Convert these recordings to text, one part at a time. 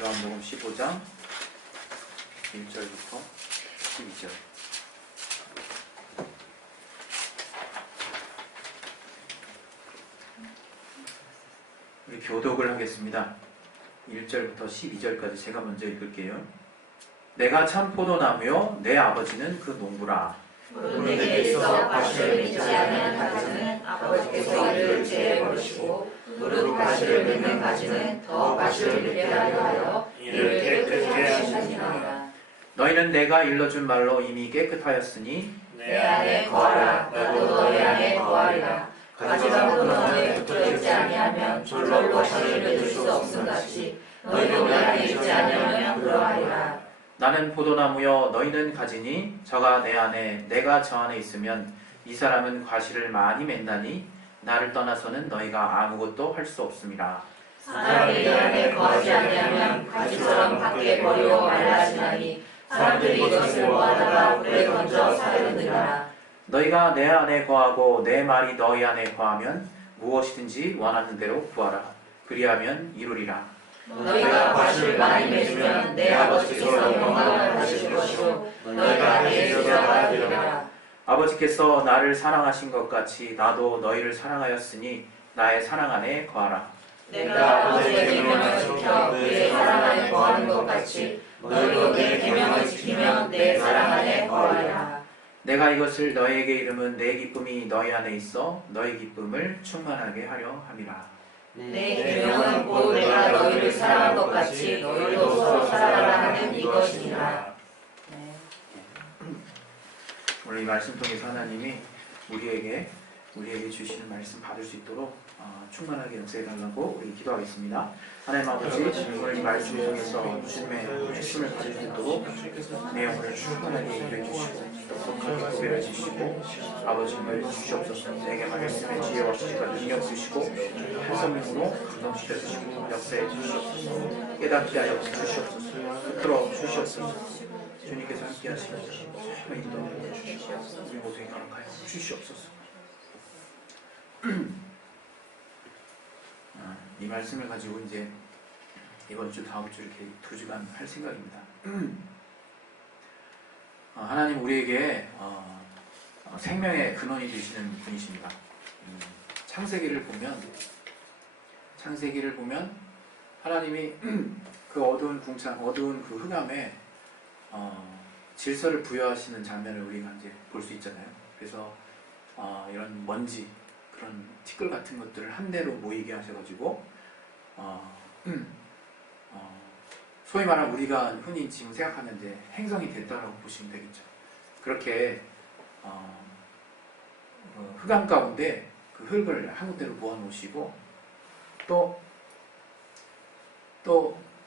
요한복음 15장 1절부터 12절. 우리 교독을 하겠습니다. 1절부터 12절까지 제가 먼저 읽을게요. 내가 참 포도나무요 내 아버지는 그 농부라. 내게 있어 가시를 맺지 않는 가지는 아버지께서 이를 제해버리시고 무릇 가시를 맺는 가지는 더 가시를 맺게 하려 이를 깨끗게 하시느니라. 너희는 내가 일러준 말로 이미 깨끗하였으니 내 안에 거하라. 나도 너희 안에 거하리라. 가지가 포도나무에 붙어있지 아니하면 줄로 가시를 맺을 수 없음 같이 너희도 내 안에 있지 아니하면 그러하리라. 나는 포도나무여 너희는 가지니 저가 내 안에 내가 저 안에 있으면 이 사람은 과실을 많이 맺나니 나를 떠나서는 너희가 아무것도 할 수 없음이라. 사람이 내 안에 거하지 아니하면 가지처럼 밖에 버리고 말라지나니 사람들이 이것을 모아다가 불에 던져 사르느니라. 너희가 내 안에 거하고 내 말이 너희 안에 거하면 무엇이든지 원하는 대로 구하라. 그리하면 이루리라. 너희가 과실을 많이 맺으면 내 아버지께서 영광을 받으실 것이요 너희가 내 제자가 되리라. 아버지께서 나를 사랑하신 것 같이 나도 너희를 사랑하였으니 나의 사랑 안에 거하라. 내가 아버지의 계명을 지켜 그의 사랑 안에 거하는 것 같이 너희도 내 계명을 지키면 내 사랑 안에 거하리라. 내가 이것을 너희에게 이름은 내 기쁨이 너희 안에 있어 너희 기쁨을 충만하게 하려 함이라. 내 계명은 곧 내가 너희를 사랑한 것 같이 너희도 서로 사랑하라 하는 이것이니라. 오늘 이 말씀 통해서 하나님이 우리에게 주시는 말씀 받을 수 있도록 충만하게 역사해달라고 우리 기도하겠습니다. 하나님 아버지, 오늘 이 말씀 통해서 주님의 말씀을 받을 수 있도록 내용을 충만하게 인도해 주시고 똑똑하게 구별해 주시고 아버지를 주시옵소서. 내게 말씀의 지혜와 지식과 능력 주시고 한 성령으로 감동시켜 주시고 역사해 주시옵소서. 깨닫게 하여 주시옵소서. 붙들어 주시옵소서. 주님께서 함께 하시면서 인도해 주시옵소서. 우리 모두에 거룩하여 주시옵소서. 이 말씀을 가지고 이제 이번 주 다음 주 이렇게 2주간 할 생각입니다. 하나님 우리에게 생명의 근원이 되시는 분이십니다. 창세기를 보면 하나님이 그 어두운 그 흑암에 질서를 부여하시는 장면을 우리가 이제 볼 수 있잖아요. 그래서 이런 먼지 그런 티끌 같은 것들을 한데로 모이게 하셔가지고 소위 말하는 우리가 흔히 지금 생각하는 이제 행성이 됐다라고 보시면 되겠죠. 그렇게 흑암 가운데 그 흙을 한 군데로 모아놓으시고 또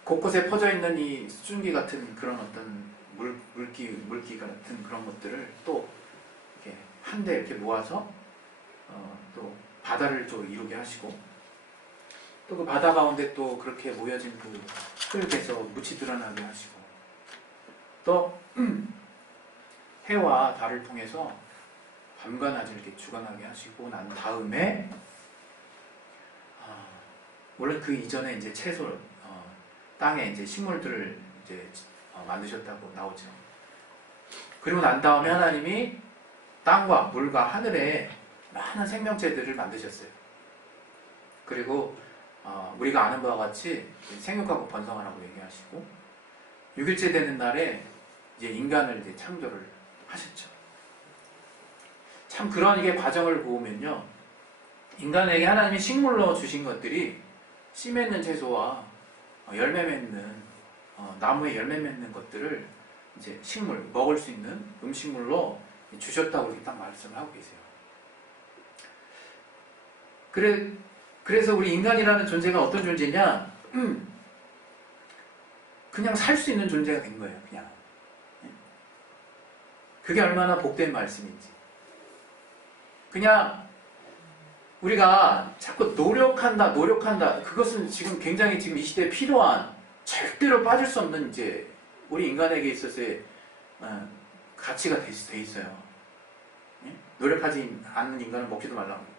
곳곳에 퍼져 있는 이 수증기 같은 그런 어떤 물기 같은 그런 것들을 또 이렇게 한데 이렇게 모아서 또 바다를 또 이루게 하시고 또 그 바다 가운데 또 그렇게 모여진 그 흙에서 묻이 드러나게 하시고 또 해와 달을 통해서 밤과 낮을 이렇게 주관하게 하시고 난 다음에 물론 그 이전에 이제 채소 땅에 이제 식물들을 이제 만드셨다고 나오죠. 그리고 난 다음에 하나님이 땅과 물과 하늘에 많은 생명체들을 만드셨어요. 그리고 우리가 아는 바와 같이 생육하고 번성하라고 얘기하시고 6일째 되는 날에 이제 인간을 이제 창조를 하셨죠. 참 그런 이게 과정을 보면요, 인간에게 하나님이 식물로 주신 것들이 씨 맺는 채소와 열매 맺는 나무에 열매 맺는 것들을 이제 식물 먹을 수 있는 음식물로 주셨다고 이렇게 딱 말씀을 하고 계세요. 그래서 우리 인간이라는 존재가 어떤 존재냐? 그냥 살 수 있는 존재가 된 거예요. 그냥. 그게 얼마나 복된 말씀인지. 그냥 우리가 자꾸 노력한다. 그것은 지금 굉장히 지금 이 시대에 필요한 절대로 빠질 수 없는 이제 우리 인간에게 있어서의 가치가 돼 있어요. 노력하지 않는 인간은 먹지도 말라고.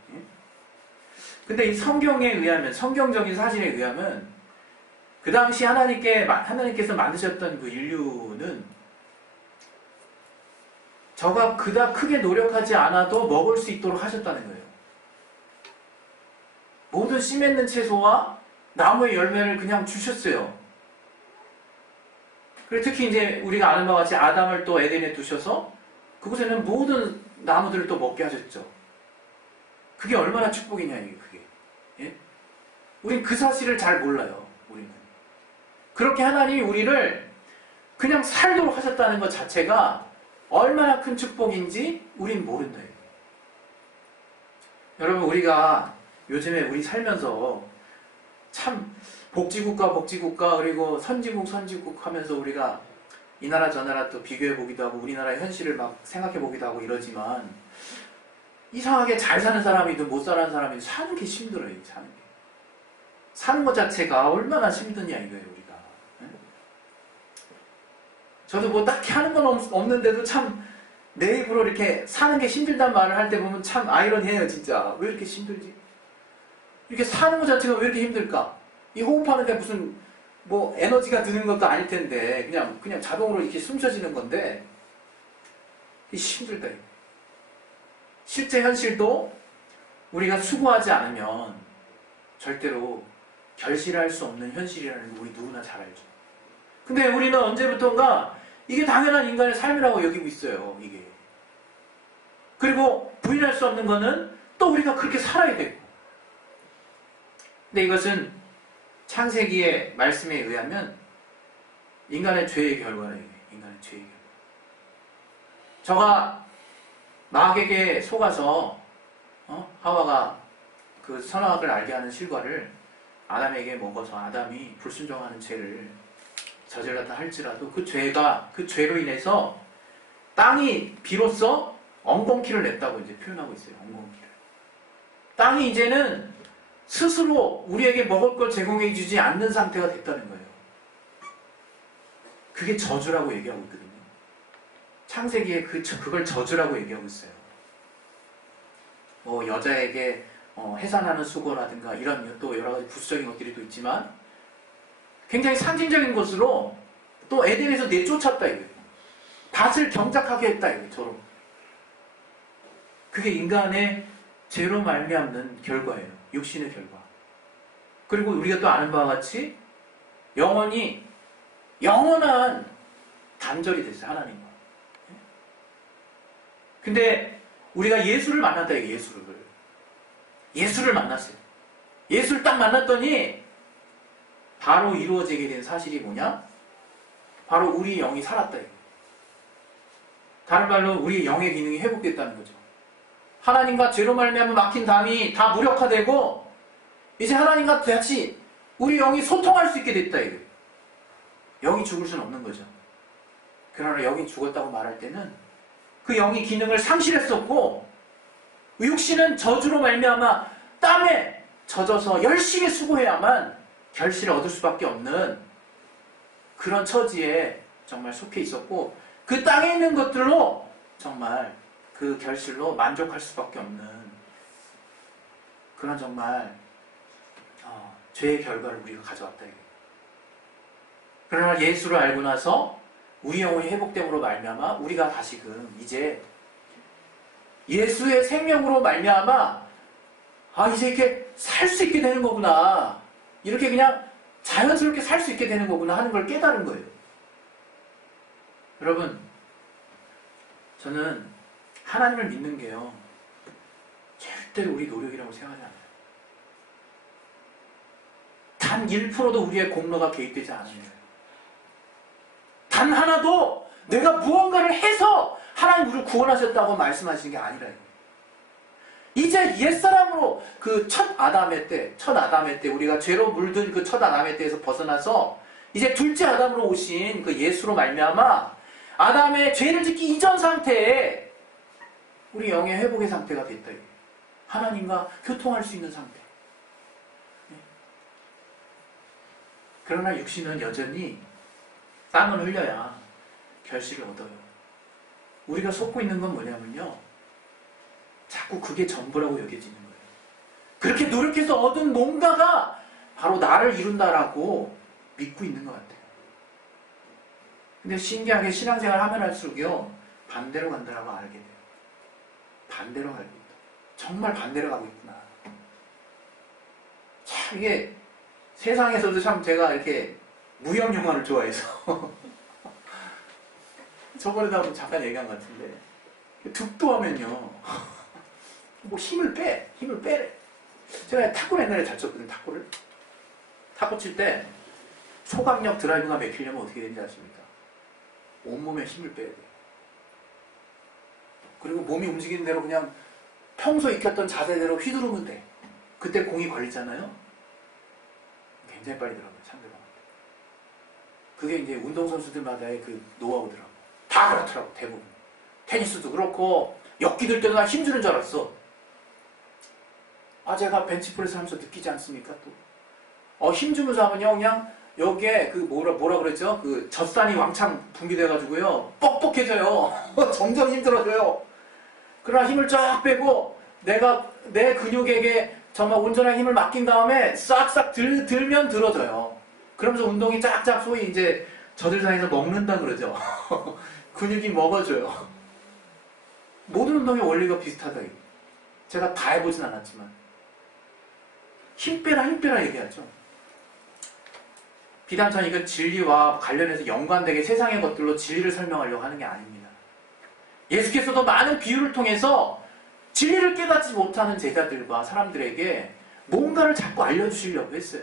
근데 이 성경에 의하면, 성경적인 사실에 의하면 그 당시 하나님께서 만드셨던 그 인류는 저가 그닥 크게 노력하지 않아도 먹을 수 있도록 하셨다는 거예요. 모든 씨 맺는 채소와 나무의 열매를 그냥 주셨어요. 그리고 특히 이제 우리가 아는 바와 같이 아담을 또 에덴에 두셔서 그곳에는 모든 나무들을 또 먹게 하셨죠. 그게 얼마나 축복이냐, 이게 그게. 예? 우린 그 사실을 잘 몰라요, 우리는. 그렇게 하나님이 우리를 그냥 살도록 하셨다는 것 자체가 얼마나 큰 축복인지 우린 모른다. 이게. 여러분, 우리가 요즘에 우리 살면서 참 복지국가 그리고 선진국 하면서 우리가 이 나라 저 나라 또 비교해 보기도 하고 우리나라의 현실을 막 생각해 보기도 하고 이러지만 이상하게 잘 사는 사람이든 못 사는 사람이든 사는 게 힘들어요. 사는 게. 사는 것 자체가 얼마나 힘드냐 이거예요, 우리가. 저도 뭐 딱히 하는 건 없는데도 참 내 입으로 이렇게 사는 게 힘들단 말을 할 때 보면 참 아이러니해요, 진짜. 왜 이렇게 힘들지? 이렇게 사는 것 자체가 왜 이렇게 힘들까? 이 호흡하는데 무슨 뭐 에너지가 드는 것도 아닐 텐데 그냥 자동으로 이렇게 숨 쉬어지는 건데 이게 힘들다. 실제 현실도 우리가 수고하지 않으면 절대로 결실할 수 없는 현실이라는 거 우리 누구나 잘 알죠. 근데 우리는 언제부턴가 이게 당연한 인간의 삶이라고 여기고 있어요. 이게. 그리고 부인할 수 없는 거는 또 우리가 그렇게 살아야 되고. 근데 이것은 창세기의 말씀에 의하면 인간의 죄의 결과예요. 인간의 죄의 결과. 저가 마귀에게 속아서 하와가 그 선악을 알게 하는 실과를 아담에게 먹어서 아담이 불순종하는 죄를 저질렀다 할지라도 그 죄로 인해서 땅이 비로소 엉겅퀴를 냈다고 이제 표현하고 있어요. 엉겅퀴를. 땅이 이제는 스스로 우리에게 먹을 걸 제공해 주지 않는 상태가 됐다는 거예요. 그게 저주라고 얘기하고 있거든요. 창세기에 그걸 저주라고 얘기하고 있어요. 뭐 여자에게 해산하는 수고라든가 이런 또 여러 가지 부수적인 것들이 또 있지만 굉장히 상징적인 것으로 또 에덴에서 내쫓았다 이거예요. 밭을 경작하게 했다 이거예요. 그게 인간의 죄로 말미암는 결과예요. 육신의 결과. 그리고 우리가 또 아는 바와 같이 영원한 단절이 됐어요. 하나님과. 근데 우리가 예수를 만났다 이게 예수를 만났어요. 예수를 딱 만났더니 바로 이루어지게 된 사실이 뭐냐? 바로 우리 영이 살았다 이거. 다른 말로 우리 영의 기능이 회복됐다는 거죠. 하나님과 죄로 말미암아 막힌 담이 다 무력화되고 이제 하나님과 같이 우리 영이 소통할 수 있게 됐다 이거예요. 영이 죽을 수는 없는 거죠. 그러나 영이 죽었다고 말할 때는 그 영이 기능을 상실했었고 육신은 저주로 말미암아 땀에 젖어서 열심히 수고해야만 결실을 얻을 수밖에 없는 그런 처지에 정말 속해 있었고 그 땅에 있는 것들로 정말 그 결실로 만족할 수밖에 없는 그런 정말 죄의 결과를 우리가 가져왔다. 그러나 예수를 알고 나서 우리 영혼이 회복됨으로 말미암아 우리가 다시금 이제 예수의 생명으로 말미암아 이제 이렇게 살 수 있게 되는 거구나. 이렇게 그냥 자연스럽게 살 수 있게 되는 거구나 하는 걸 깨달은 거예요. 여러분, 저는 하나님을 믿는 게요, 절대로 우리 노력이라고 생각하지 않아요. 단 1%도 우리의 공로가 개입되지 않아요. 단 하나도 내가 무언가를 해서 하나님 우리를 구원하셨다고 말씀하시는 게 아니라요. 이제 옛사람으로 그 첫 아담의 때 우리가 죄로 물든 그 첫 아담의 때에서 벗어나서 이제 둘째 아담으로 오신 그 예수로 말미암아 아담의 죄를 짓기 이전 상태에 우리 영의 회복의 상태가 됐다. 하나님과 교통할 수 있는 상태. 그러나 육신은 여전히 땀을 흘려야 결실을 얻어요. 우리가 속고 있는 건 뭐냐면요, 자꾸 그게 전부라고 여겨지는 거예요. 그렇게 노력해서 얻은 뭔가가 바로 나를 이룬다라고 믿고 있는 것 같아요. 근데 신기하게 신앙생활 하면 할수록요, 반대로 간다라고 알게 돼요. 반대로 가고 있다. 정말 반대로 가고 있구나. 참, 이게 세상에서도 참 제가 이렇게 무협 영화를 좋아해서 저번에도 한번 잠깐 얘기한 것 같은데, 득도하면요, 뭐 힘을 빼래. 제가 탁구를 옛날에 잘 쳤거든요, 탁구를. 탁구 칠 때 소강력 드라이브가 맥히려면 어떻게 되는지 아십니까? 온몸에 힘을 빼야 돼요. 그리고 몸이 움직이는 대로 그냥 평소 익혔던 자세대로 휘두르면 돼. 그때 공이 걸리잖아요? 굉장히 빨리 들어가요, 상대방한테. 그게 이제 운동선수들마다의 그 노하우더라고. 다 그렇더라고, 대부분. 테니스도 그렇고, 역기들 때도 나 힘주는 줄 알았어. 제가 벤치프레스 하면서 느끼지 않습니까, 또? 힘주면서 하면요, 그냥, 여기에 그 뭐라 그랬죠? 그 젖산이 왕창 분비돼가지고요, 뻑뻑해져요. 점점 힘들어져요. 그러나 힘을 쫙 빼고, 내 근육에게 정말 온전한 힘을 맡긴 다음에 싹싹 들면 들어져요. 그러면서 운동이 쫙쫙 소위 이제 저들 사이에서 먹는다 그러죠. 근육이 먹어줘요. 모든 운동의 원리가 비슷하다. 제가 다 해보진 않았지만. 힘 빼라 얘기하죠. 비단천 이건 진리와 관련해서 연관되게 세상의 것들로 진리를 설명하려고 하는 게 아닙니다. 예수께서도 많은 비유를 통해서 진리를 깨닫지 못하는 제자들과 사람들에게 뭔가를 자꾸 알려주시려고 했어요.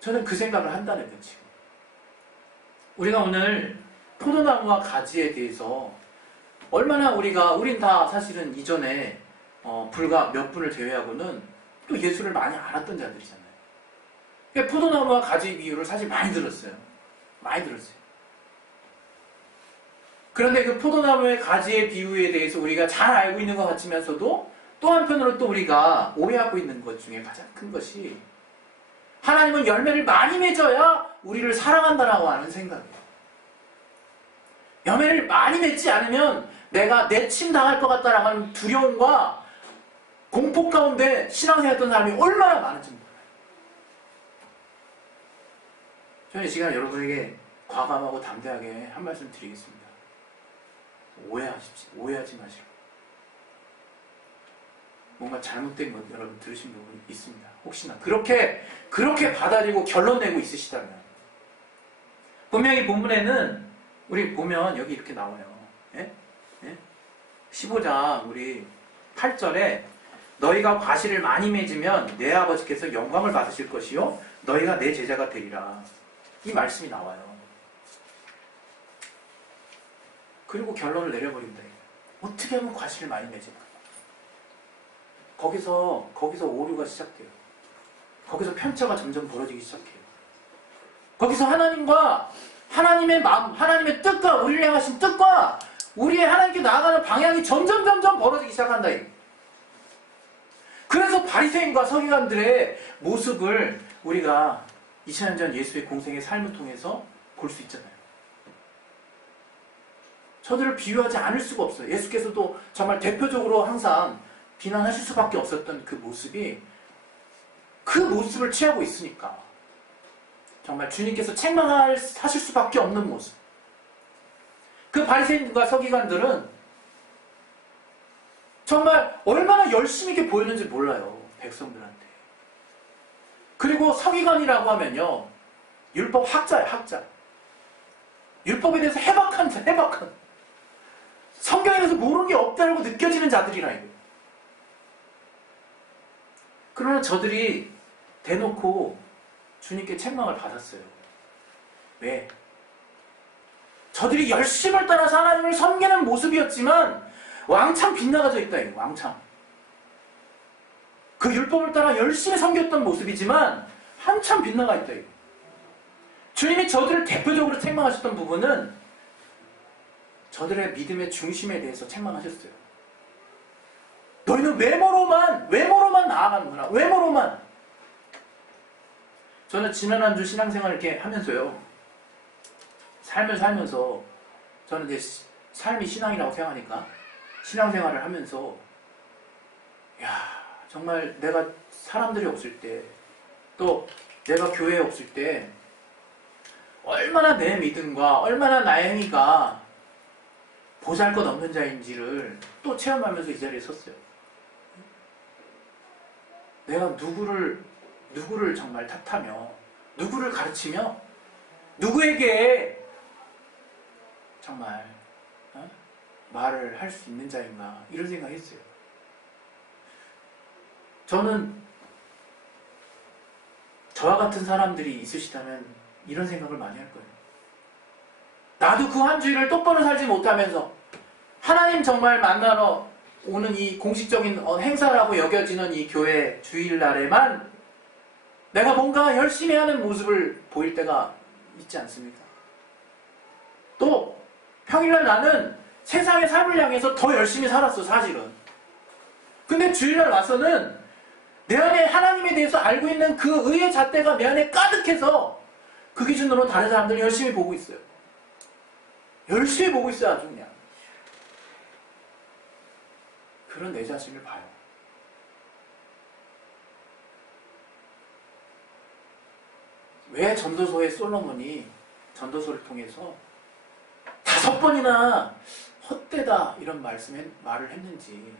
저는 그 생각을 한다는 거예요, 지금. 우리가 오늘 포도나무와 가지에 대해서 얼마나 우린 다 사실은 이전에 불과 몇 분을 제외하고는 또 예수를 많이 알았던 자들이잖아요. 그러니까 포도나무와 가지 비유를 사실 많이 들었어요. 많이 들었어요. 그런데 그 포도나무의 가지의 비유에 대해서 우리가 잘 알고 있는 것 같으면서도 또 한편으로 또 우리가 오해하고 있는 것 중에 가장 큰 것이 하나님은 열매를 많이 맺어야 우리를 사랑한다라고 하는 생각이에요. 열매를 많이 맺지 않으면 내가 내침당할 것 같다라고 하는 두려움과 공포 가운데 신앙생활했던 사람이 얼마나 많은지 몰라요. 저는 이 시간 여러분에게 과감하고 담대하게 한 말씀 드리겠습니다. 오해하지 마시고. 뭔가 잘못된 것 여러분 들으신 부분이 있습니다. 혹시나 그렇게 받아들이고 결론 내고 있으시다면 분명히 본문에는 우리 보면 여기 이렇게 나와요. 예? 예? 15장 우리 8절에 너희가 과실을 많이 맺으면 내 아버지께서 영광을 받으실 것이요 너희가 내 제자가 되리라. 이 말씀이 나와요. 그리고 결론을 내려버린다. 어떻게 하면 과실을 많이 맺을까? 거기서 오류가 시작돼요. 거기서 편차가 점점 벌어지기 시작해요. 거기서 하나님의 마음, 하나님의 뜻과 우리를 향하신 뜻과 우리의 하나님께 나아가는 방향이 점점 벌어지기 시작한다. 그래서 바리새인과 서기관들의 모습을 우리가 2000년 전 예수의 공생의 삶을 통해서 볼 수 있잖아요. 저들을 비유하지 않을 수가 없어요. 예수께서도 정말 대표적으로 항상 비난하실 수밖에 없었던 그 모습이 그 모습을 취하고 있으니까 정말 주님께서 책망하실 수밖에 없는 모습. 그 바리새인과 서기관들은 정말 얼마나 열심히 이렇게 보였는지 몰라요. 백성들한테. 그리고 서기관이라고 하면요. 율법 학자예요. 학자. 율법에 대해서 해박한 성경에 대해서 모르는 게 없다고 느껴지는 자들이라 이거예요. 그러나 저들이 대놓고 주님께 책망을 받았어요. 왜? 저들이 열심을 따라서 하나님을 섬기는 모습이었지만 왕창 빗나가져 있다 이거 왕창. 그 율법을 따라 열심히 섬겼던 모습이지만 한참 빗나가 있다 이거. 주님이 저들을 대표적으로 책망하셨던 부분은 저들의 믿음의 중심에 대해서 책망하셨어요. 너희는 외모로만 나아가는구나. 외모로만. 저는 지난 한 주 신앙생활 이렇게 하면서요. 삶을 살면서 저는 이제 삶이 신앙이라고 생각하니까 신앙생활을 하면서 정말 내가 사람들이 없을 때 또 내가 교회에 없을 때 얼마나 내 믿음과 얼마나 나의 행위가 보잘것없는 자인지를 또 체험하면서 이 자리에 섰어요. 내가 누구를 정말 탓하며 누구를 가르치며 누구에게 정말 말을 할 수 있는 자인가 이런 생각했어요. 저는 저와 같은 사람들이 있으시다면 이런 생각을 많이 할 거예요. 나도 그 한 주일을 똑바로 살지 못하면서 하나님 정말 만나러 오는 이 공식적인 행사라고 여겨지는 이 교회 주일날에만 내가 뭔가 열심히 하는 모습을 보일 때가 있지 않습니까? 또 평일날 나는 세상의 삶을 향해서 더 열심히 살았어, 사실은. 근데 주일날 와서는 내 안에 하나님에 대해서 알고 있는 그 의의 잣대가 내 안에 가득해서 그 기준으로 다른 사람들을 열심히 보고 있어요. 열심히 보고 있어요, 아주 그냥. 그런 내 자신을 봐요. 왜 전도서의 솔로몬이 전도서를 통해서 5번이나 헛되다 이런 말을 했는지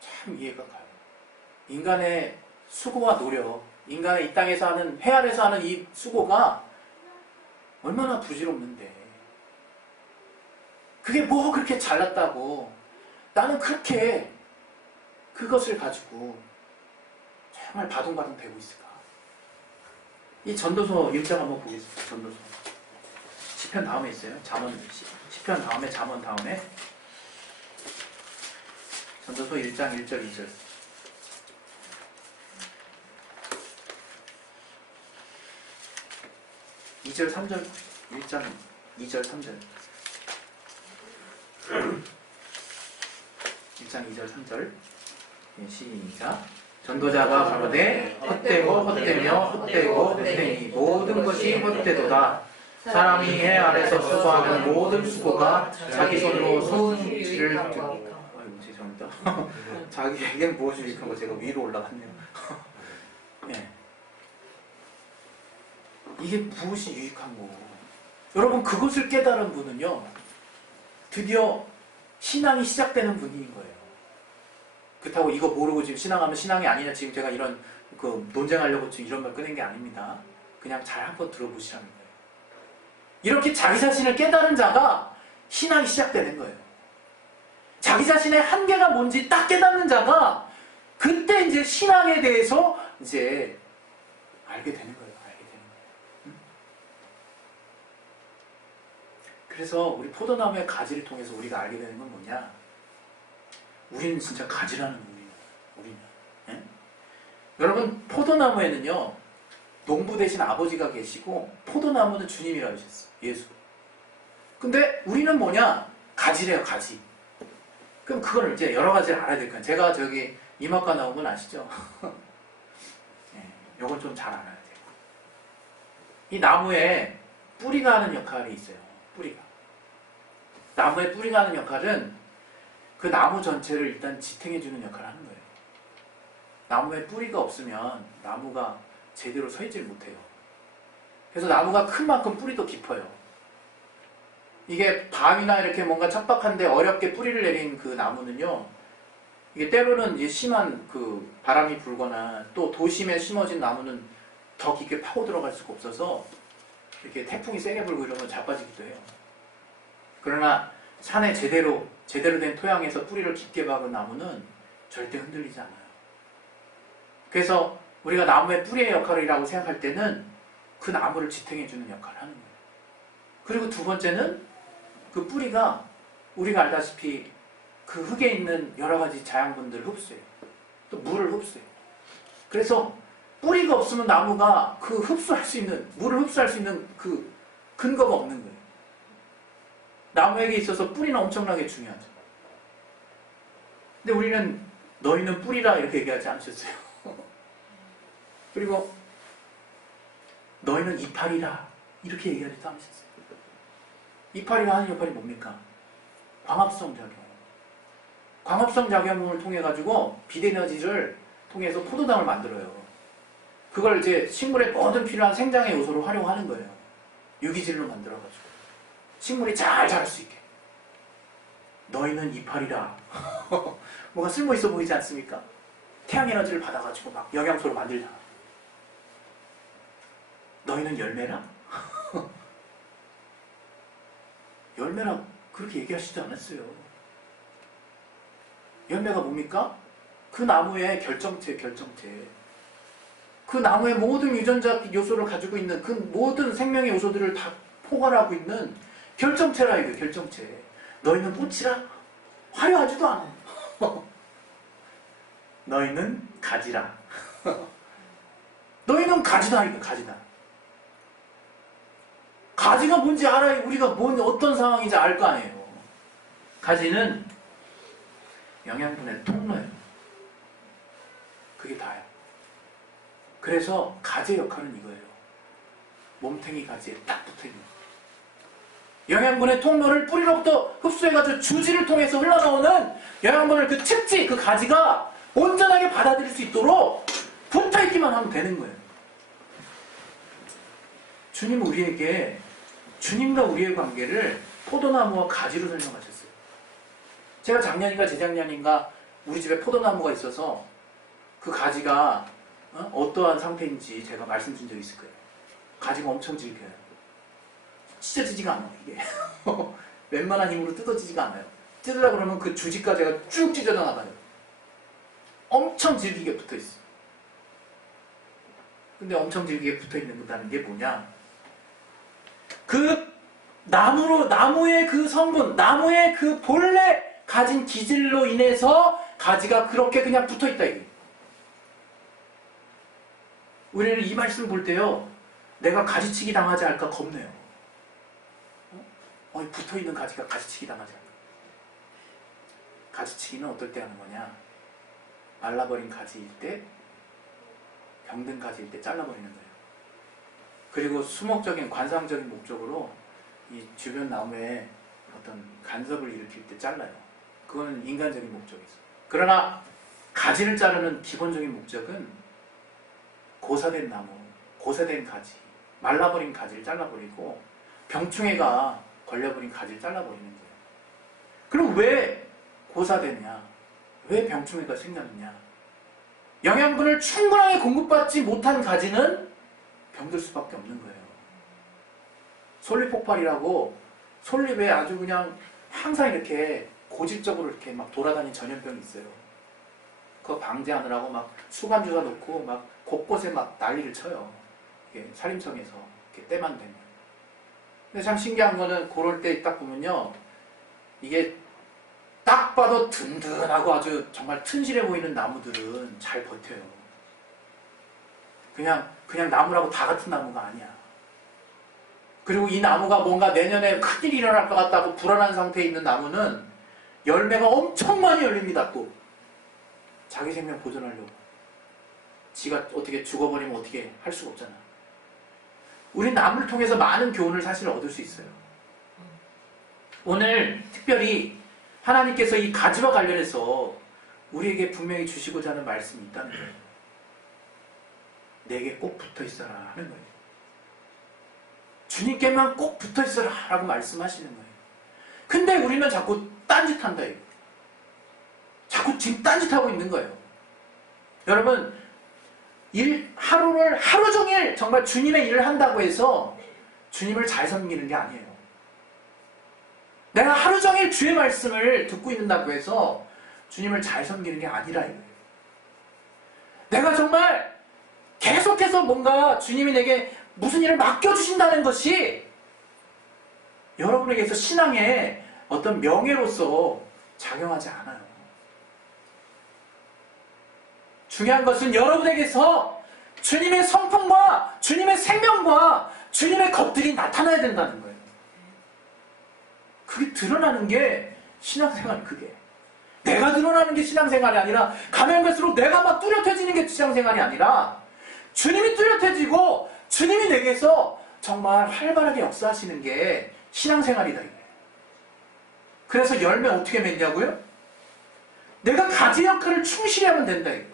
참 이해가 가요. 인간의 수고와 노력, 인간의 이 땅에서 하는, 해 아래서 하는 이 수고가 얼마나 부질없는데 그게 뭐 그렇게 잘났다고 나는 그렇게 그것을 가지고 정말 바둥바둥 되고 있을까? 이 전도서 1장 한번 보겠습니다. 전도서 시편 다음에 있어요. 시편 다음에 잠언 다음에 전도서 1장 1절 2절 2절 3절 1장 2절 3절 1장 2절 3절 시작. 전도자가 가로되 헛되고 헛되며 헛되고 헛되니 모든 것이 헛되도다. 사람이 해 아래서 수고하는 모든 수고가 자기 손으로 손질을 아이고 죄송합니다. 자기에게 무엇이 유익한 거 제가 위로 올라갔네요. 네. 이게 무엇이 유익한 거고 여러분 그것을 깨달은 분은요 드디어 신앙이 시작되는 분인 거예요. 그렇다고 이거 모르고 지금 신앙하면 신앙이 아니냐 지금 제가 이런 논쟁하려고 지금 이런 말 꺼낸 게 아닙니다. 그냥 잘 한번 들어보시라는 거예요. 이렇게 자기 자신을 깨달은 자가 신앙이 시작되는 거예요. 자기 자신의 한계가 뭔지 딱 깨닫는 자가 그때 이제 신앙에 대해서 이제 알게 되는 거예요. 그래서 우리 포도나무의 가지를 통해서 우리가 알게 되는 건 뭐냐? 우리는 진짜 가지라는 우리는. 예? 여러분 포도나무에는요 농부 대신 아버지가 계시고 포도나무는 주님이라고 하셨어요. 예수. 근데 우리는 뭐냐? 가지래요, 가지. 그럼 그걸 이제 여러 가지를 알아야 될 거예요. 제가 저기 이막과 나온 건 아시죠? 예, 요건 좀 잘 알아야 돼요. 이 나무에 뿌리가 하는 역할이 있어요. 뿌리가. 나무의 뿌리가 하는 역할은 그 나무 전체를 일단 지탱해주는 역할을 하는 거예요. 나무에 뿌리가 없으면 나무가 제대로 서 있질 못해요. 그래서 나무가 큰 만큼 뿌리도 깊어요. 이게 밤이나 이렇게 뭔가 척박한데 어렵게 뿌리를 내린 그 나무는요, 이게 때로는 이제 심한 그 바람이 불거나 또 도심에 심어진 나무는 더 깊게 파고 들어갈 수가 없어서 이렇게 태풍이 세게 불고 이러면 자빠지기도 해요. 그러나 산에 제대로 된 토양에서 뿌리를 깊게 박은 나무는 절대 흔들리지 않아요. 그래서 우리가 나무의 뿌리의 역할이라고 생각할 때는 그 나무를 지탱해주는 역할을 하는 거예요. 그리고 두 번째는 그 뿌리가 우리가 알다시피 그 흙에 있는 여러 가지 자양분들을 흡수해요. 또 물을 흡수해요. 그래서 뿌리가 없으면 나무가 그 물을 흡수할 수 있는 그 근거가 없는 거예요. 나무에게 있어서 뿌리는 엄청나게 중요하죠. 근데 우리는 너희는 뿌리라 이렇게 얘기하지 않으셨어요. 그리고 너희는 이파리라 이렇게 얘기하지도 않으셨어요. 이파리가 하는 역할이 뭡니까? 광합성 작용. 광합성 작용을 통해 가지고 빛에너지를 통해서 포도당을 만들어요. 그걸 이제 식물의 모든 필요한 생장의 요소로 활용하는 거예요. 유기질로 만들어가지고 식물이 잘 자랄 수 있게. 너희는 이파리라. 뭔가 쓸모있어 보이지 않습니까? 태양에너지를 받아가지고 막 영양소를 만들잖아. 너희는 열매라? 열매라 그렇게 얘기하시지 않았어요. 열매가 뭡니까? 그 나무의 결정체. 그 나무의 모든 유전자 요소를 가지고 있는 그 모든 생명의 요소들을 다 포괄하고 있는 결정체라 이거예요. 결정체. 너희는 꽃이라? 화려하지도 않아. 너희는 가지라. 너희는 가지다 이거 가지다. 가지가 뭔지 알아야 우리가 어떤 상황인지 알 거 아니에요. 가지는 영양분의 통로예요. 그게 다예요. 그래서 가지의 역할은 이거예요. 몸탱이 가지에 딱 붙어있는 영양분의 통로를 뿌리로부터 흡수해가지고 주지를 통해서 흘러나오는 영양분을 그 측지, 그 가지가 온전하게 받아들일 수 있도록 붙어있기만 하면 되는 거예요. 주님은 우리에게 주님과 우리의 관계를 포도나무와 가지로 설명하셨어요. 제가 작년인가 재작년인가 우리 집에 포도나무가 있어서 그 가지가 어떠한 상태인지 제가 말씀드린 적이 있을 거예요. 가지가 엄청 질겨요. 찢어지지가 않아요, 이게. 웬만한 힘으로 뜯어지지가 않아요. 뜯으려고 그러면 그 주지까지가 쭉 찢어져 나가요. 엄청 질기게 붙어 있어요. 근데 엄청 질기게 붙어 있는다는 게 뭐냐? 그 나무의 그 성분, 나무의 그 본래 가진 기질로 인해서 가지가 그렇게 그냥 붙어 있다 이게. 우리는 이 말씀 볼 때요, 내가 가지치기 당하지 않을까 겁내요. 붙어 있는 가지가 가지치기 당하지 않을까. 가지치기는 어떨 때 하는 거냐? 말라버린 가지일 때, 병든 가지일 때 잘라버리는 거예요. 그리고 수목적인 관상적인 목적으로 이 주변 나무에 어떤 간섭을 일으킬 때 잘라요. 그건 인간적인 목적이죠. 그러나 가지를 자르는 기본적인 목적은 고사된 나무, 고사된 가지, 말라버린 가지를 잘라버리고 병충해가 걸려버린 가지를 잘라버리는 거예요. 그럼 왜 고사되냐? 왜 병충해가 생겼느냐? 영양분을 충분하게 공급받지 못한 가지는 병들 수밖에 없는 거예요. 솔잎폭발이라고 솔잎에 아주 그냥 항상 이렇게 고질적으로 이렇게 막 돌아다니는 전염병이 있어요. 그거 방지하느라고 막 수간주사 놓고 막 곳곳에 막 난리를 쳐요. 이게 산림청에서 이렇게 때만 되면. 근데 참 신기한 거는 그럴 때 딱 보면요, 이게 딱 봐도 든든하고 아주 정말 튼실해 보이는 나무들은 잘 버텨요. 그냥 나무라고 다 같은 나무가 아니야. 그리고 이 나무가 뭔가 내년에 큰일이 일어날 것 같다고 불안한 상태에 있는 나무는 열매가 엄청 많이 열립니다. 또 자기 생명 보존하려고. 지가 어떻게 죽어버리면 어떻게 할 수가 없잖아. 우리 나무를 통해서 많은 교훈을 사실 얻을 수 있어요. 오늘 특별히 하나님께서 이 가지와 관련해서 우리에게 분명히 주시고자 하는 말씀이 있다는 거예요. 내게 꼭 붙어 있어라 하는 거예요. 주님께만 꼭 붙어 있어라 라고 말씀하시는 거예요. 근데 우리는 자꾸 딴짓한다 이거. 자꾸 지금 딴짓하고 있는 거예요. 여러분, 하루를 하루 종일 정말 주님의 일을 한다고 해서 주님을 잘 섬기는 게 아니에요. 내가 하루 종일 주의 말씀을 듣고 있는다고 해서 주님을 잘 섬기는 게 아니라 이거예요. 내가 정말 계속해서 뭔가 주님이 내게 무슨 일을 맡겨주신다는 것이 여러분에게서 신앙의 어떤 명예로서 작용하지 않아요. 중요한 것은 여러분에게서 주님의 성품과 주님의 생명과 주님의 것들이 나타나야 된다는 거예요. 그게 드러나는 게 신앙생활이 그게. 내가 드러나는 게 신앙생활이 아니라 가면 갈수록 내가 막 뚜렷해지는 게 신앙생활이 아니라 주님이 뚜렷해지고 주님이 내게서 정말 활발하게 역사하시는 게 신앙생활이다 이게. 그래서 열매 어떻게 맺냐고요? 내가 가지 역할을 충실히 하면 된다 이거.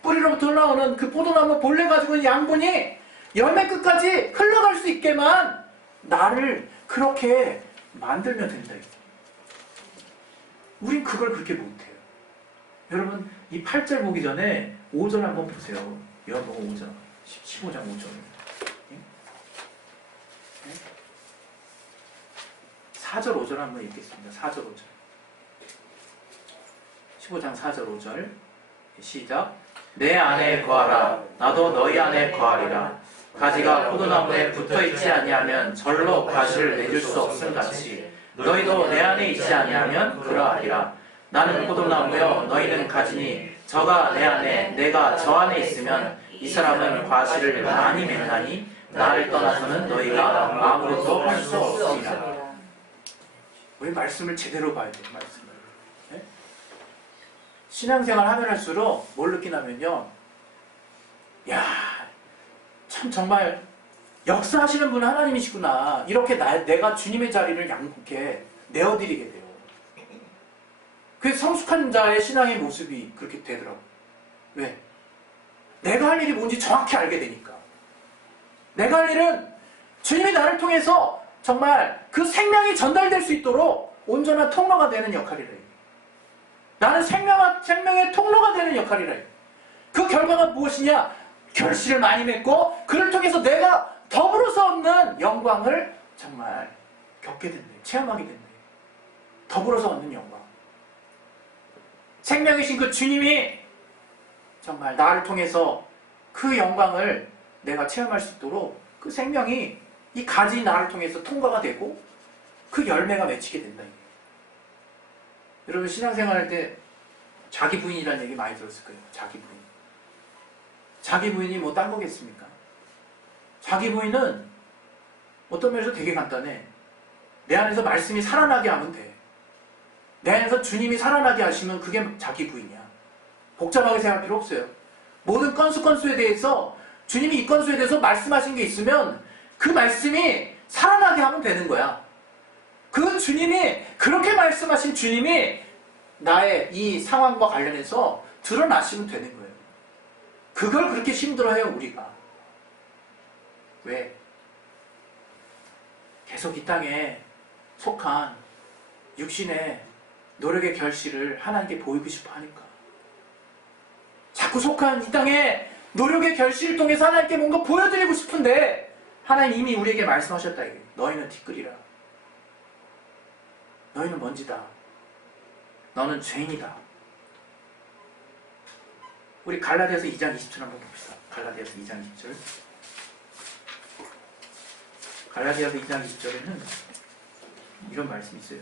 뿌리로부터 올라오는 그 포도나무 본래 가지고 있는 양분이 열매 끝까지 흘러갈 수 있게만 나를 그렇게 만들면 된다. 우린 그걸 그렇게 못해요. 여러분 이 8절 보기 전에 5절 한번 보세요. 요한복음 5장 15장 5절 4절 5절 한번 읽겠습니다. 4절 5절 15장 4절 5절 시작. 내 안에 거하라 나도 너희 안에 거하리라. 가지가 포도나무에 붙어있지 아니하면 절로 가시를 내줄 수 없음같이 너희도 내 안에 있지 아니하면 그러하리라. 나는 포도나무여 너희는 가지니 저가 내 안에 내가 저 안에 있으면 이 사람은 과실을 많이 맺나니 나를 떠나서는 너희가 아무것도 할 수 없으리라. 왜 말씀을 제대로 봐야 돼요? 말씀을. 네? 신앙생활 하면 할수록 뭘 느끼냐면요. 야, 참 정말 역사하시는 분은 하나님이시구나. 이렇게 내가 주님의 자리를 양국해 내어드리게 돼요. 그 성숙한 자의 신앙의 모습이 그렇게 되더라고요. 왜? 내가 할 일이 뭔지 정확히 알게 되니까. 내가 할 일은 주님이 나를 통해서 정말 그 생명이 전달될 수 있도록 온전한 통로가 되는 역할이라. 나는 생명의 통로가 되는 역할이라. 그 결과가 무엇이냐? 결실을 많이 맺고 그를 통해서 내가 더불어서 얻는 영광을 정말 겪게 된다. 체험하게 된다. 더불어서 얻는 영광. 생명이신 그 주님이 정말 나를 통해서 그 영광을 내가 체험할 수 있도록 그 생명이 이 가지 나를 통해서 통과가 되고 그 열매가 맺히게 된다. 여러분 신앙생활 할 때 자기 부인이라는 얘기 많이 들었을 거예요. 자기 부인. 자기 부인이 뭐 딴 거겠습니까? 자기 부인은 어떤 면에서 되게 간단해. 내 안에서 말씀이 살아나게 하면 돼. 내 안에서 주님이 살아나게 하시면 그게 자기 부인이야. 복잡하게 생각할 필요 없어요. 모든 건수에 대해서 주님이 이 건수에 대해서 말씀하신 게 있으면 그 말씀이 살아나게 하면 되는 거야. 그 주님이 그렇게 말씀하신 주님이 나의 이 상황과 관련해서 드러나시면 되는 거예요. 그걸 그렇게 힘들어해요 우리가. 왜? 계속 이 땅에 속한 육신의 노력의 결실을 하나님께 보이고 싶어 하니까. 자꾸 속한 이 땅에 노력의 결실을 통해서 하나님께 뭔가 보여드리고 싶은데 하나님 이미 우리에게 말씀하셨다. 이게. 너희는 티끌이라. 너희는 먼지다. 너는 죄인이다. 우리 갈라디아서 2장 20절 한번 봅시다. 갈라디아서 2장 20절. 갈라디아서 2장 20절에는 이런 말씀이 있어요.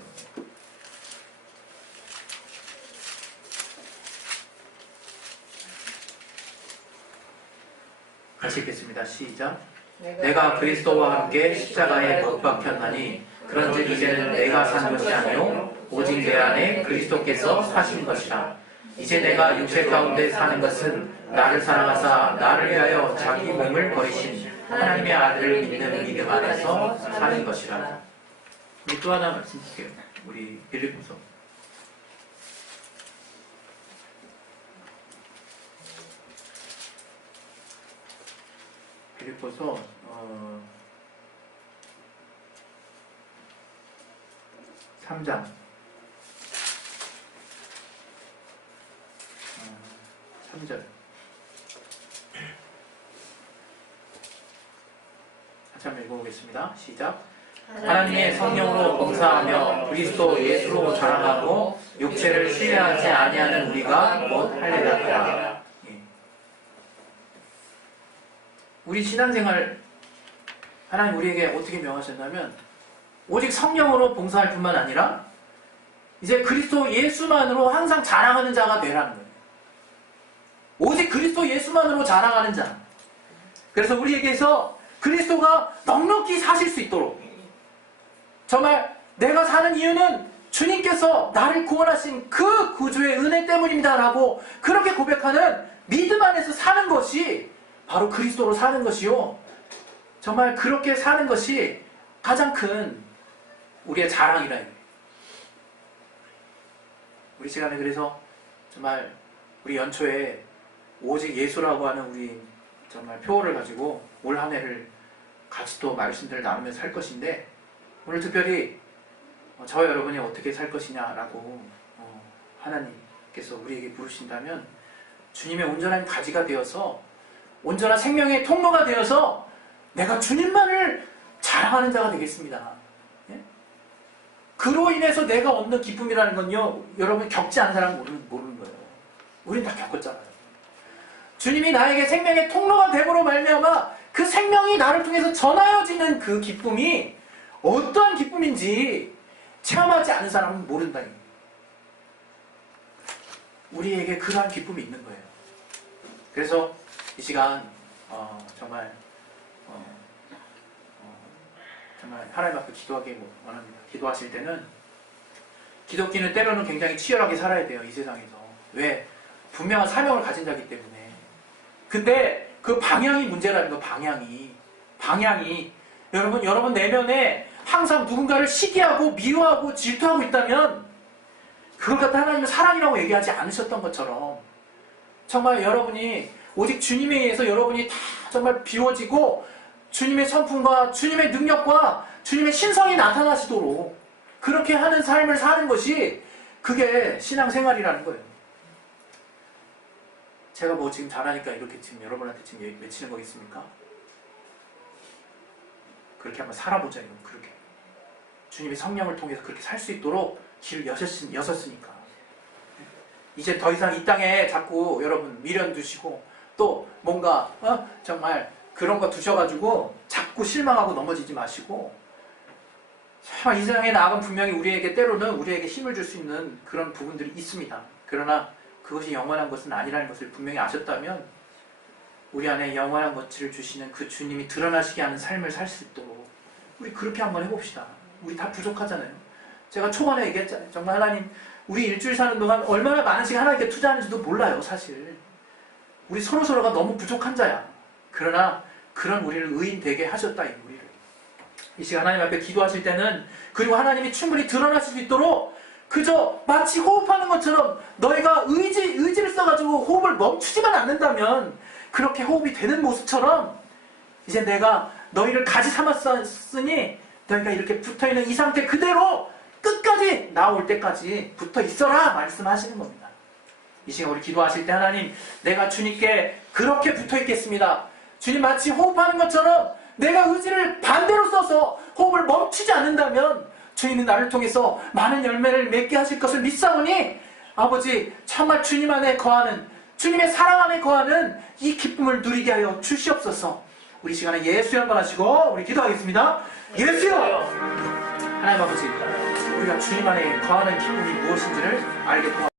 같이 읽겠습니다. 시작. 내가 그리스도와 함께 십자가에 못 박혔나니 그런즉 이제는 내가 산 것이 아니요 오직 내 안에 그리스도께서 사신 것이라. 이제 내가 육체 가운데 사는 것은 나를 사랑하사 나를 위하여 자기 몸을 버리신 하나님의 아들을 믿는 믿음 안에서 사는 것이라. 우리 또 하나 말씀 볼게요. 우리 빌립보서. 빌립보서 3장 3절 같이 한번 읽어보겠습니다. 시작. 하나님의 성령으로 봉사하며 그리스도 예수로 자랑하고 육체를 신뢰하지 아니하는 우리가 못 할례하리라. 우리 신앙생활 하나님 우리에게 어떻게 명하셨냐면 오직 성령으로 봉사할 뿐만 아니라 이제 그리스도 예수만으로 항상 자랑하는 자가 되라는 거예요. 오직 그리스도 예수만으로 자랑하는 자. 그래서 우리에게서 그리스도가 넉넉히 사실 수 있도록 정말 내가 사는 이유는 주님께서 나를 구원하신 그 구주의 은혜 때문입니다 라고 그렇게 고백하는 믿음 안에서 사는 것이 바로 그리스도로 사는 것이요. 정말 그렇게 사는 것이 가장 큰 우리의 자랑이라. 우리 시간에 그래서 정말 우리 연초에 오직 예수라고 하는 우리 정말 표어를 가지고 올 한 해를 같이 또 말씀들을 나누면서 할 것인데, 오늘 특별히 저와 여러분이 어떻게 살 것이냐라고 하나님께서 우리에게 부르신다면, 주님의 온전한 가지가 되어서, 온전한 생명의 통로가 되어서 내가 주님만을 자랑하는 자가 되겠습니다. 예? 그로 인해서 내가 얻는 기쁨이라는 건요, 여러분 겪지 않은 사람은 모르는 거예요. 우린 다 겪었잖아요. 주님이 나에게 생명의 통로가 됨으로 말미암아 그 생명이 나를 통해서 전하여지는 그 기쁨이 어떠한 기쁨인지 체험하지 않은 사람은 모른다니. 우리에게 그러한 기쁨이 있는 거예요. 그래서 이 시간 정말 하나님 앞에 기도하기 원합니다. 기도하실 때는, 기독교는 때로는 굉장히 치열하게 살아야 돼요, 이 세상에서. 왜? 분명한 사명을 가진 자이기 때문에. 근데 그 방향이 문제라는 거. 방향이 여러분 내면에 항상 누군가를 시기하고 미워하고 질투하고 있다면, 그걸 갖다 하나님은 사랑이라고 얘기하지 않으셨던 것처럼, 정말 여러분이 오직 주님에 의해서 여러분이 다 정말 비워지고 주님의 성품과 주님의 능력과 주님의 신성이 나타나시도록 그렇게 하는 삶을 사는 것이, 그게 신앙생활이라는 거예요. 제가 뭐 지금 잘하니까 이렇게 지금 여러분한테 지금 외치는 거겠습니까? 그렇게 한번 살아보자, 이거. 그렇게 주님의 성령을 통해서 그렇게 살 수 있도록 길을 여셨으니까. 이제 더 이상 이 땅에 자꾸 여러분 미련 두시고, 또 뭔가 정말 그런 거 두셔가지고 자꾸 실망하고 넘어지지 마시고, 이 세상에 나아가면 분명히 우리에게 때로는 우리에게 힘을 줄 수 있는 그런 부분들이 있습니다. 그러나 그것이 영원한 것은 아니라는 것을 분명히 아셨다면, 우리 안에 영원한 것을 주시는 그 주님이 드러나시게 하는 삶을 살 수 있도록 우리 그렇게 한번 해봅시다. 우리 다 부족하잖아요. 제가 초반에 얘기했잖아요. 정말 하나님, 우리 일주일 사는 동안 얼마나 많은 시간 하나님께 투자하는지도 몰라요, 사실. 우리 서로서로가 너무 부족한 자야. 그러나 그런 우리를 의인 되게 하셨다, 우리를. 이 시간 하나님 앞에 기도하실 때는, 그리고 하나님이 충분히 드러나실 수 있도록, 그저 마치 호흡하는 것처럼 너희가 의지를 써가지고 호흡을 멈추지만 않는다면, 그렇게 호흡이 되는 모습처럼, 이제 내가 너희를 가지 삼았으니 너희가 이렇게 붙어있는 이 상태 그대로 끝까지 나올 때까지 붙어 있어라 말씀하시는 겁니다. 이 시간 우리 기도하실 때, 하나님, 내가 주님께 그렇게 붙어 있겠습니다. 주님, 마치 호흡하는 것처럼 내가 의지를 반대로 써서 호흡을 멈추지 않는다면 주님은 나를 통해서 많은 열매를 맺게 하실 것을 믿사오니, 아버지, 정말 주님 안에 거하는, 주님의 사랑 안에 거하는 이 기쁨을 누리게 하여 주시옵소서. 우리 시간에 예수여 한번 하시고 우리 기도하겠습니다. 예수여! 하나님 아버지, 우리가 주님 안에 거하는 기쁨이 무엇인지를 알게 도와주옵소서.